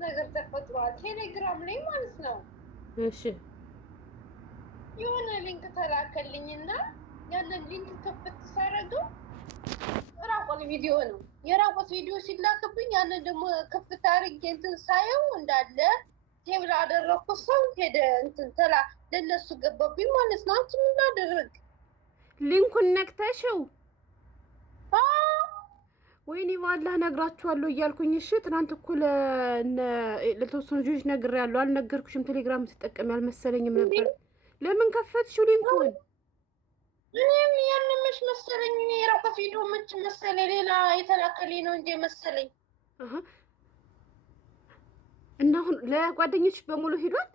ነገር ተፈጥሯል። ቴሌግራም ላይ ማለት ነው። እሺ የሆነ ሊንክ ተላከልኝና ያንን ሊንክ ከፍት ሳረገው ራቆት ቪዲዮ ነው። የራቆት ቪዲዮ ሲላክብኝ ያንን ደግሞ ከፍት አድርጌ እንትን ሳየው እንዳለ ቴብል አደረኩት። ሰው ሄደ እንትን ተላ ለነሱ ገባብኝ ማለት ነው። አንቺ ምን ላደርግ? ሊንኩን ነክተሽው? ወይኔ ባላህ ነግራችኋለሁ እያልኩኝ። እሺ ትናንት እኮ ለተወሰኑ ልጆች ነግሬያለሁ። አልነገርኩሽም? ቴሌግራም ትጠቀሚ አልመሰለኝም ነበር። ለምን ከፈትሽው ሊንኩን? እኔም ያንመሽ መሰለኝ። እኔ የራቆት ቪዲዮ መች መሰለኝ ሌላ የተላከልኝ ነው እንጂ መሰለኝ። እና አሁን ለጓደኞች በሙሉ ሂዷል?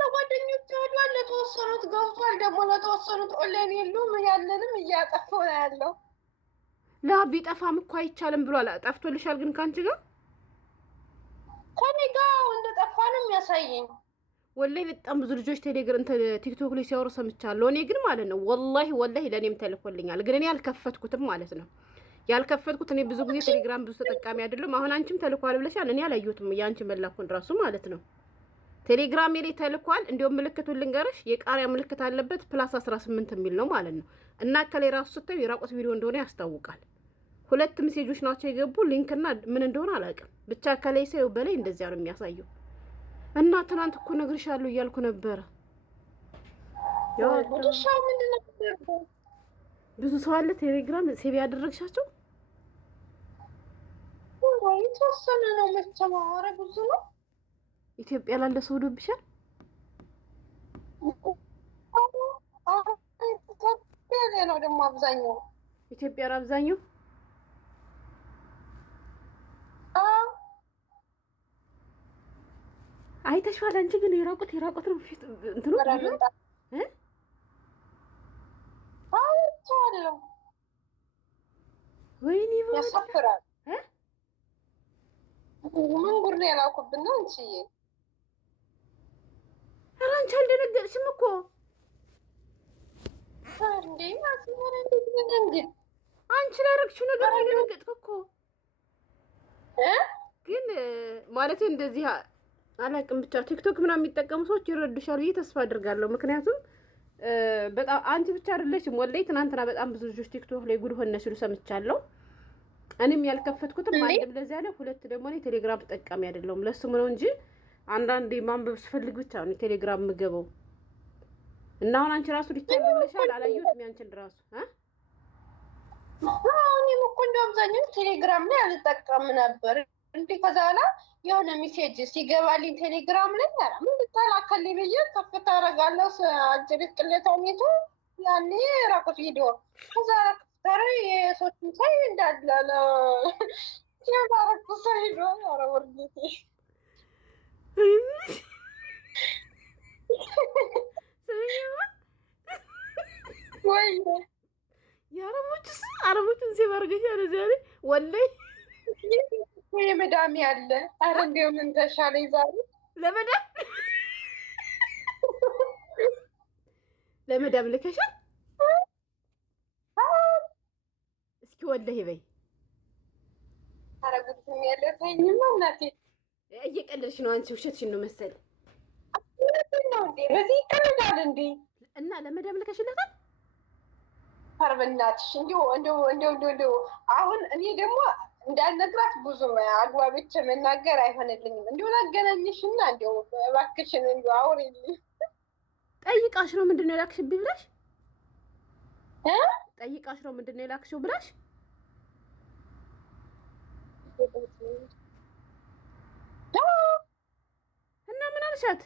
ለጓደኞች ሄዷል። ለተወሰኑት ገብቷል። ደግሞ ለተወሰኑት ኦንላይን የሉም። ያንንም እያጠፋው ነው ያለው። ቢጠፋም እኮ አይቻልም ብሏል። ጠፍቶልሻል ግን ከአንቺ ጋር? ከኔ ጋር እንደጠፋ ነው የሚያሳየኝ። ወላሂ በጣም ብዙ ልጆች ቲክቶክ ላይ ሲያወሩ ሰምቻለሁ። እኔ ግን ማለት ነው ወላሂ ለእኔም ተልኮልኛል። ግን እኔ ያልከፈትኩትም ማለት ነው ያልከፈትኩት። እኔ ብዙ ጊዜ ቴሌግራም ብዙ ተጠቃሚ አይደለም። አሁን አንቺም ተልኳል ብለሻል። እኔ አላየሁትም የአንቺ መላኩን ራሱ ማለት ነው። ቴሌግራም ላይ ተልኳል። እንዲያውም ምልክቱን ልንገርሽ፣ የቃሪያ ምልክት አለበት ፕላስ 18 የሚል ነው ማለት ነው። እና ከላይ ራሱ ስታዩ የራቆት ቪዲዮ እንደሆነ ያስታውቃል። ሁለት ሜሴጆች ናቸው የገቡ ሊንክና ምን እንደሆነ አላውቅም። ብቻ ከላይ ሳይው በላይ እንደዚያ ነው የሚያሳየው። እና ትናንት እኮ ነግርሻለሁ እያልኩ ነበረ። ብዙ ሰው አለ ቴሌግራም ሴቭ ያደረግሻቸው? የተወሰነ ነው መቼም። ኧረ ብዙ ነው። ኢትዮጵያ ላለ ሰው ዶብሻል። ኢትዮጵያ ነው ደግሞ አብዛኛው ኢትዮጵያ ነው አብዛኛው። አይተሽዋል አንቺ ግን የራቆት ነው ፊት እንትኑ አይቻለሁ። ወይኔ ያሳፍራል። ምን ጉድ ነው ያላኩብን ነው እንጂ ኧረ አንቺ አልደነገጥሽም እኮ እንዴ? አስመረ እንዴ አንቺ ላደረግሽው ነገር አልደነገጥኩ እኮ ግን ማለት እንደዚህ አላቅም። ብቻ ቲክቶክ ምናምን የሚጠቀሙ ሰዎች ይረዱሻል ብዬ ተስፋ አድርጋለሁ። ምክንያቱም በጣም አንቺ ብቻ አይደለሽም። ወላሂ ትናንትና በጣም ብዙ ልጆች ቲክቶክ ላይ ጉድ ሆነ ሲሉ ሰምቻለሁ። እኔም ያልከፈትኩትም አንድም ለዚያ ላይ፣ ሁለት ደግሞ እኔ ቴሌግራም ተጠቃሚ አይደለሁም። ለስሙ ነው እንጂ አንዳንዴ ማንበብ ስፈልግ ብቻ ነው ቴሌግራም የምገባው። እና አሁን አንቺ ራሱ ሊቻል ብለሻል። አላየሁትም ያንቺን ራሱ እኔም እኮ እንደው አብዛኛው ቴሌግራም ላይ አልጠቀም ነበር። እንዴ ከዛ በኋላ የሆነ ሜሴጅ ሲገባልኝ ቴሌግራም ላይ ምን ልታላከልኝ ብዬ ከፍታ አደርጋለሁ። አጭር ቅሌታኔቱ ያኔ ራቆት ቪዲዮ ከዛ ከፍታ የሶችን ሳይ እንዳለ ያባረኩ ሳይዶ ኧረ ወርጌቴ ወይ የአረቦቹን ሲባርገሻል እዚያ ላይ ወላሂ የመዳም ያለ አረ እንደው ምን ተሻለኝ ዛሬ ለመዳም ልከሻል። እስኪ ወላሂ በይ። አረ ጉድም ያለፈኝማ እናቴ እየቀለድሽ ነው አንቺ፣ ውሸትሽን ነው መሰል ነው እንዴ? በዚህ ይቀልዳል እንዴ? እና ለመዳም ልከሽለታል? ኧረ በእናትሽ እንደው አሁን እኔ ደግሞ እንዳልነግራት ብዙም አግባብቼ መናገር አይሆንልኝም። እንዲሁ ላገናኝሽና እንዲሁ እባክሽን እንዲሁ አውሪልኝ። ጠይቃሽ ነው ምንድን ነው የላክሽብኝ ብላሽ? ጠይቃሽ ነው ምንድን ነው የላክሽው ብላሽ? እና ምን አልሻት?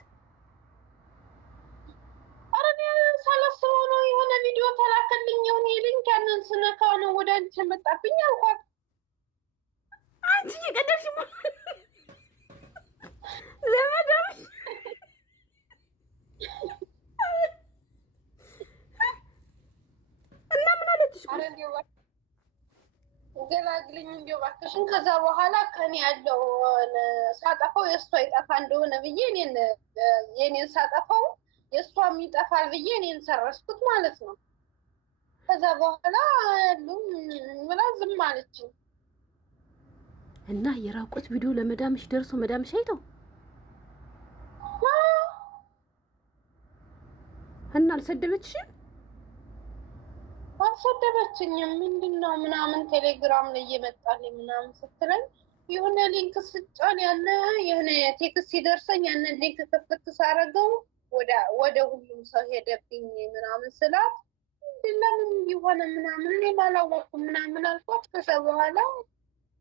ኧረ እኔ ሳላስበው ነው የሆነ ቪዲዮ ተላከልኝ። የሆነ ሊንክ ያንን ስነካው ነው ወደ አንቺ መጣብኝ አልኳት። አንቺ እየቀደምሽ ለመዳም እና ምን አለችሽ? ኧረ እንደው ገላግልኝ እንደው እባክሽን። ከዛ በኋላ ከኔ ያለው ሳጠፋው የእሷ ይጠፋ እንደሆነ ብዬ የኔን ሳጠፋው የእሷም ይጠፋል ብዬ እኔን ሰረስኩት ማለት ነው። ከዛ በኋላ ያሉ ምላ ዝም አለችኝ። እና የራቁት ቪዲዮ ለመዳምሽ ደርሶ መዳምሽ አይተው እና አልሰደበችሽም? አልሰደበችኝም። ምንድነው ምናምን ቴሌግራም ላይ እየመጣልኝ ምናምን ስትለኝ የሆነ ሊንክ ስጫን የሆነ ቴክስት ሲደርሰኝ ያንን ሊንክ ክፍት ሳረገው ወደ ሁሉም ሰው ሄደብኝ ምናምን ስላት ለምን የሆነ ምናምን እኔም አላወቅኩም ምናምን አልኳት። ከዛ በኋላ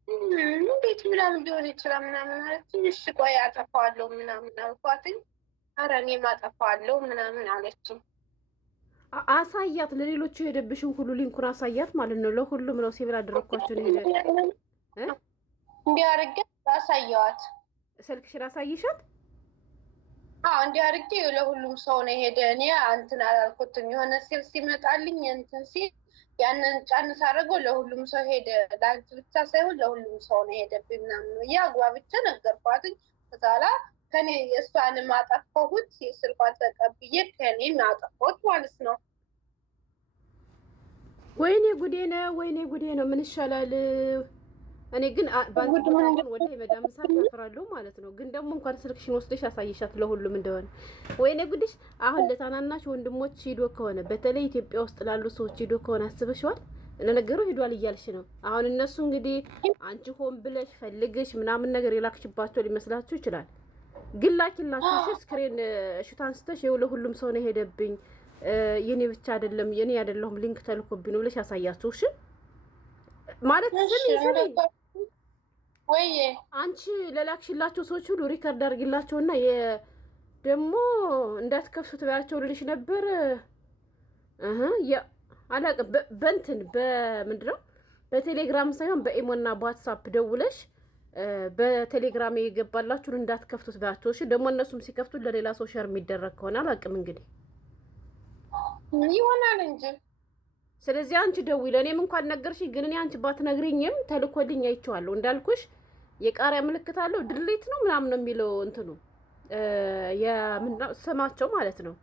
እንዴት ምናምን ሊሆን ይችላል ምናምን አለችኝ። እሺ ቆይ አጠፋዋለሁ ምናምን አልኳትኝ። ኧረ እኔም አጠፋዋለሁ ምናምን አለችኝ። አሳያት፣ ለሌሎቹ የሄደብሽን ሁሉ ሊንኩን አሳያት ማለት ነው። ለሁሉም ነው ሲብላ አደረኳቸው ነው ሄደ እንዲያርገ አሳየዋት። ስልክሽን አሳይሻት? አዎ እንዲያርገ ለሁሉም ሰው ነው ሄደ። እኔ እንትን አላልኩትም። የሆነ ሲል ሲመጣልኝ እንትን ሲል ያንን ጫን ሳደርገው ለሁሉም ሰው ሄደ። ለአንቺ ብቻ ሳይሆን ለሁሉም ሰው ነው ሄደብኝ ምናምን ያግባብቼ ነገርኳትኝ። ከዛላ ከኔ የእሷን ማጠፋሁት ስልኳን ተቀብዬ ከኔ ማጠፋሁት ማለት ነው። ወይኔ ጉዴ ነው፣ ወይኔ ጉዴ ነው። ምን ይሻላል? እኔ ግን ባንቺ ወደ መዳም ሳት ተፈራለሁ ማለት ነው። ግን ደግሞ እንኳን ስልክሽን ወስደሽ አሳይሻት ለሁሉም እንደሆነ። ወይኔ ጉድሽ። አሁን ለታናናሽ ወንድሞች ሂዶ ከሆነ በተለይ ኢትዮጵያ ውስጥ ላሉ ሰዎች ሂዶ ከሆነ አስበሽዋል? ለነገሩ ሂዷል እያልሽ ነው። አሁን እነሱ እንግዲህ አንቺ ሆን ብለሽ ፈልገሽ ምናምን ነገር የላክሽባቸው ሊመስላችሁ ይችላል። ግን ላኪላችሁ እሺ። ስክሪን ሹት አንስተሽ ይኸው ለሁሉም ሰው ነው ሄደብኝ፣ የኔ ብቻ አይደለም የኔ አይደለሁም ሊንክ ተልኮብኝ ነው ብለሽ ያሳያችሁ። እሺ ማለት ስሚ ወይ አንቺ ለላክሽላቸው ሰዎች ሁሉ ሪከርድ አድርጊላቸውና ደግሞ እንዳትከፍቱት ባያቸው ልልሽ ነበር። አላውቅም በእንትን በምንድን ነው በቴሌግራም ሳይሆን በኢሞና በዋትሳፕ ደውለሽ በቴሌግራም የገባላችሁን እንዳትከፍቱት ባያቸው። እሺ ደግሞ እነሱም ሲከፍቱት ለሌላ ሰው ሸር የሚደረግ ከሆነ አላውቅም እንግዲህ ይሆናል እንጂ። ስለዚህ አንቺ ደውይ። ለእኔም እንኳን ነገርሽኝ፣ ግን እኔ አንቺ ባትነግሪኝም ተልኮልኝ አይቼዋለሁ። እንዳልኩሽ የቃሪያ ምልክት አለው ድሌት ነው ምናምን ነው የሚለው እንትኑ ስማቸው ማለት ነው።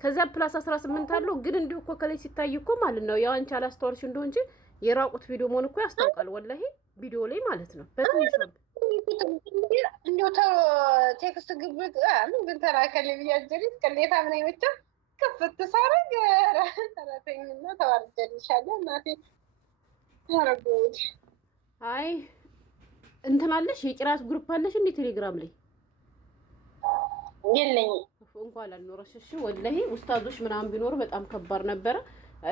ከዛ ፕላስ 18 አለው። ግን እንዲሁ እኮ ከላይ ሲታይ እኮ ማለት ነው ያው አንቺ አላስተዋልሽ እንደው እንጂ የራቁት ቪዲዮ መሆን እኮ ያስታውቃል። ወላሂ ቪዲዮ ላይ ማለት ነው። በትንሽ ነው እንዲሁ ቴክስት ግብት ምን ግን ተራከለ ቢያጀሪት ቅሌታ ምን አይመጣ ከፍት ሳረግ ተራተኝና ተዋርጀልሻለሁ እናቴ ያረጉት። አይ እንትን አለሽ የቂራት ግሩፕ አለሽ እንዴ ቴሌግራም ላይ? የለኝም እንኳን አልኖረሽ። እሺ ወላሂ ኡስታዞች ምናምን ቢኖሩ በጣም ከባድ ነበረ።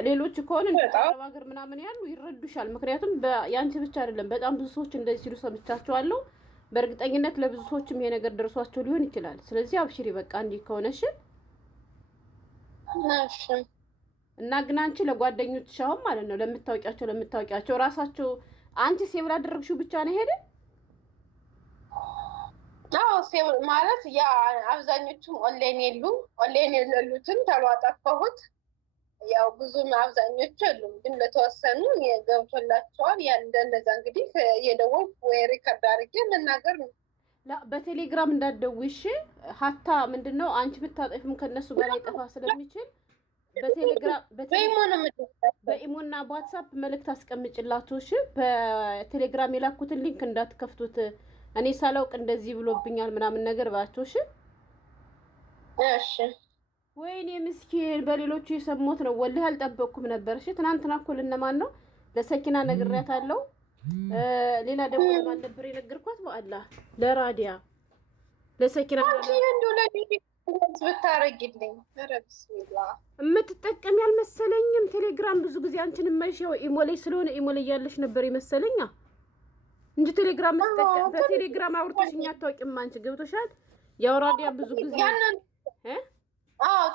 ሌሎች ከሆነ በጣም ሀገር ምናምን ያሉ ይረዱሻል። ምክንያቱም ያንቺ ብቻ አይደለም በጣም ብዙ ሰዎች እንደዚህ ሲሉ ሰምቻቸዋለሁ። በእርግጠኝነት ለብዙ ሰዎችም ይሄ ነገር ደርሷቸው ሊሆን ይችላል። ስለዚህ አብሽሪ በቃ እንዲህ ከሆነሽ እና ግን አንቺ ለጓደኞችሽ አሁን ማለት ነው ለምታውቂያቸው ራሳቸው አንቺ ሴቭ ላደረግሽው ብቻ ነው ሄደ? አዎ ሴቭ ማለት ያ አብዛኞቹም ኦንላይን የሌሉትን ተሏጣፈሁት። ያው ብዙም አብዛኞቹ የሉም፣ ግን ለተወሰኑ ገብቶላቸዋል። ያ እንደዛ እንግዲህ የደወል ወይ ሪከርድ አድርጌ መናገር ነው። በቴሌግራም እንዳትደውይሽ ሀታ ምንድነው አንቺ ብታጠፊም ከነሱ ጋር አይጠፋ ስለሚችል በኢሞና በዋትሳፕ መልእክት አስቀምጭላችሁ። እሺ በቴሌግራም የላኩትን ሊንክ እንዳትከፍቱት እኔ ሳላውቅ እንደዚህ ብሎብኛል ምናምን ነገር ባቸው። እሺ እሺ። ወይኔ ምስኪን በሌሎቹ የሰሞት ነው ወላሂ አልጠበቅኩም ነበር። እሺ ትናንትና እኮ ለነማን ነው ለሰኪና ነግሬያታለሁ። ሌላ ደግሞ ለማን ነበር የነገርኳት? በአላህ ለራዲያ ለሰኪና ብታረጊልኝ ቢስሚላህ የምትጠቀም ያልመሰለኝም። ቴሌግራም ብዙ ጊዜ አንቺን የማይሻው ኢሞ ላይ ስለሆነ ኢሞ ላይ ያለሽ ነበር ይመሰለኛ እንጂ ቴሌግራም ተጠቀም። በቴሌግራም አውርተሽኛ አታውቂም አንቺ ገብቶሻል። ያው ራዲያ ብዙ ጊዜ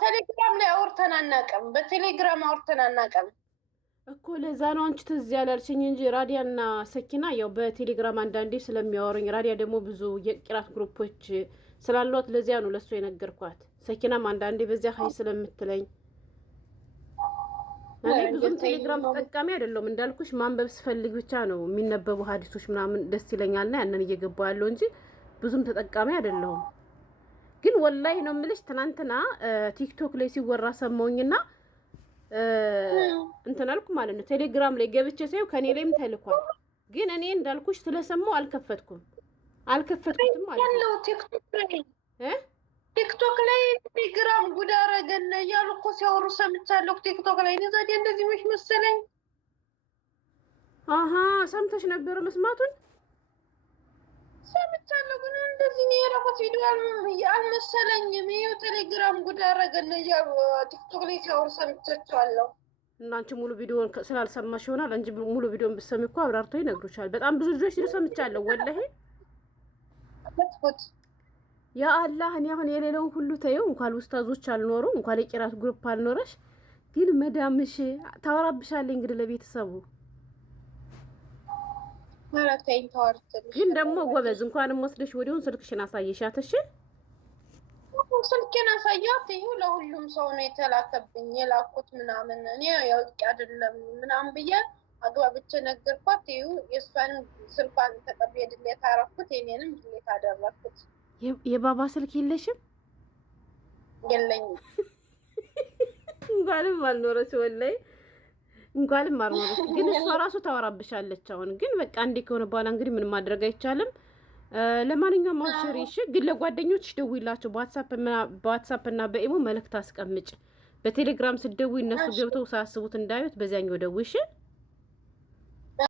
ቴሌግራም ላይ አውርተን አናውቅም። በቴሌግራም አውርተን አናውቅም እኮ ለዛ ነው አንቺ ትዝ ያላልሽኝ እንጂ ራዲያና ሰኪና ያው በቴሌግራም አንዳንዴ ስለሚያወሩኝ፣ ራዲያ ደግሞ ብዙ የቂራት ግሩፖች ስላሏት ለዚያ ነው ለሱ የነገርኳት። ሰኪናም አንዳንዴ በዚያ ሀይ ስለምትለኝ እኔ ብዙም ቴሌግራም ተጠቃሚ አይደለሁም። እንዳልኩሽ ማንበብ ስፈልግ ብቻ ነው የሚነበቡ ሀዲሶች ምናምን ደስ ይለኛልና ያንን እየገባሁ ያለው እንጂ ብዙም ተጠቃሚ አይደለሁም። ግን ወላሂ ነው የምልሽ ትናንትና ቲክቶክ ላይ ሲወራ ሰማሁኝና እንትን አልኩ ማለት ነው። ቴሌግራም ላይ ገብቼ ሳይው ከኔ ላይም ተልኳል። ግን እኔ እንዳልኩሽ ስለሰማው አልከፈትኩትም ማለት ነው። ቲክቶክ ላይ ቴሌግራም ጉድ አደረገን እያሉ እኮ ሲያወሩ ሰምቻለሁ። ቲክቶክ ላይ ዘዴ እንደዚህ መች መሰለኝ። አሀ ሰምተሽ ነበረ? መስማቱን ሰምቻለሁ፣ ግን እንደዚህ ነው የራቁት ቪዲዮ አልመሰለኝም። ይኸው ቴሌግራም ጉድ አደረገን እያሉ ቲክቶክ ላይ ሲያወሩ ሰምቻቸዋለሁ። እና አንቺ ሙሉ ቪዲዮን ስላልሰማሽ ይሆናል እንጂ ሙሉ ቪዲዮን ብትሰሚ እኮ አብራርተው ይነግሩሻል። በጣም ብዙ ልጆች ሲሉ ሰምቻለሁ። ወላሂ ያ አላህ እኔ አሁን የሌለውን ሁሉ ተይው። እንኳን ውስታዞች አልኖሩ እንኳን የቂራት ግሩፕ አልኖረሽ፣ ግን መዳምሽ ታወራብሻለች። እንግዲህ ለቤተሰቡ ግን ደግሞ ጎበዝ እንኳንም ወስደሽ ወዲሁን ስልክሽን አሳየሻት። እሺ ስልኬን አሳያት። ይኸው ለሁሉም ሰው ነው የተላከብኝ የላኩት ምናምን እኔ ያውቅ አይደለም ምናምን ብዬ አግባብቼ ነገርኳት። ይኸው የእሷን ስልኳን ተቀብዬ ድሌት አደረኩት፣ የኔንም ድሌት አደረኩት። የባባ ስልክ የለሽም? የለኝም። እንኳንም አልኖረች ወላሂ እንኳንም አልኖረች። ግን እሷ ራሱ ታወራብሻለች። አሁን ግን በቃ እንዴ ከሆነ በኋላ እንግዲህ ምንም ማድረግ አይቻልም። ለማንኛውም አብሽሪ እሺ። ግን ለጓደኞችሽ ደውይላቸው። በዋትሳፕ እና በኢሞ መልእክት አስቀምጭ። በቴሌግራም ስትደውይ እነሱ ገብተው ሳያስቡት እንዳዩት በዚያኛው ደውይ እሺ።